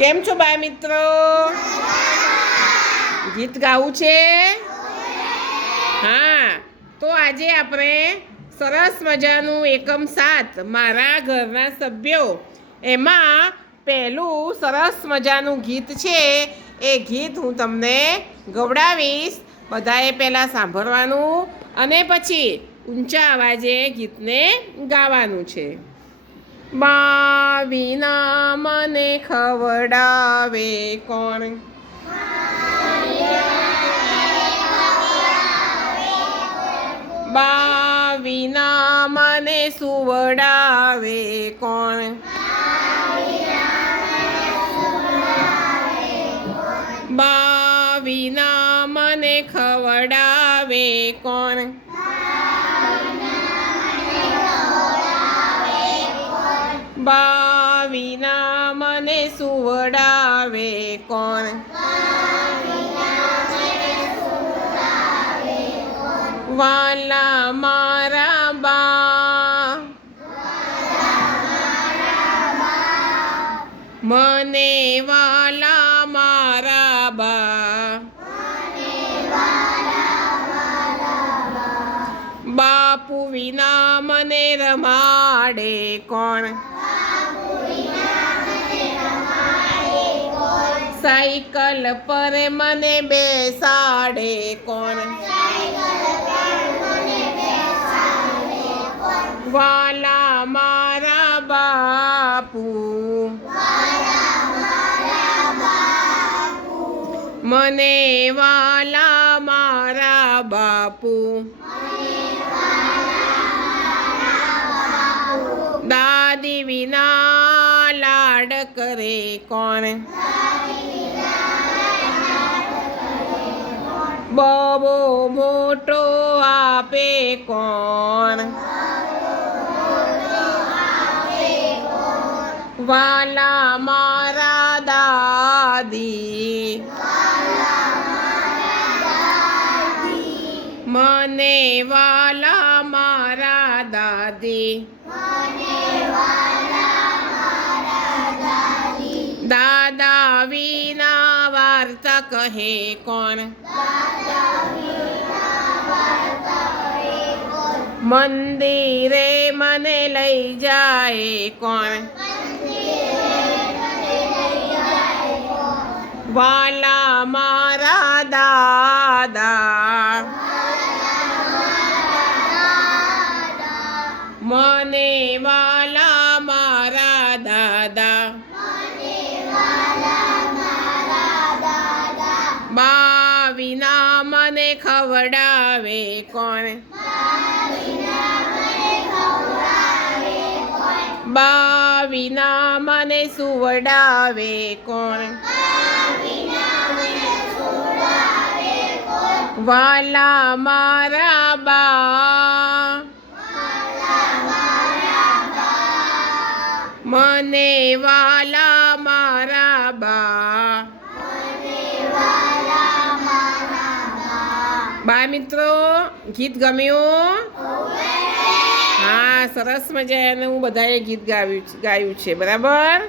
કેમ છો બાય મિત્રો? ગીત ગાવું છે? હા, તો આજે આપણે સરસ મજાનું એકમ સાત મારા ઘરના સભ્યો. એમાં પહેલું સરસ મજાનું ગીત છે. એ ગીત હું તમને ગવડાવીશ. બધાએ પહેલાં સાંભળવાનું અને પછી ઊંચા અવાજે ગીતને ગાવાનું છે. બા વિના મને ખવડાવે કોણ? બા વિના મને સુવડાવે કોણ? બા વિના મને ખવડાવે કોણ? બા વિના મને સુવડાવે કોણ? વાલા મારા બા. મને વાલા મારા બા. બાપુ વિના મને રમાડે કોણ? સાયકલ પર મને બેસાડે કોણ? વાલા મારા બાપુ. મને વાલા મારા બાપુ. કરે કોણ? બબો મોટો આપે કોણ? વાલા મારા દાદી. મને વાલા મારા દાદી. દાદા વાર્તા કહે કોણ મંદિરે મને લઈ જાય કોણ વાલા મારા દાદા મને વાલા ખવડાવે કોણ? બા વિના મને સુવડાવે કોણ? વાલા મારા બા. મને વાલા બા મિત્રો ગીત ગમ્યું? હા સરસ મજા એને હું બધાએ ગીત ગાવ્યું ગાયું છે બરાબર?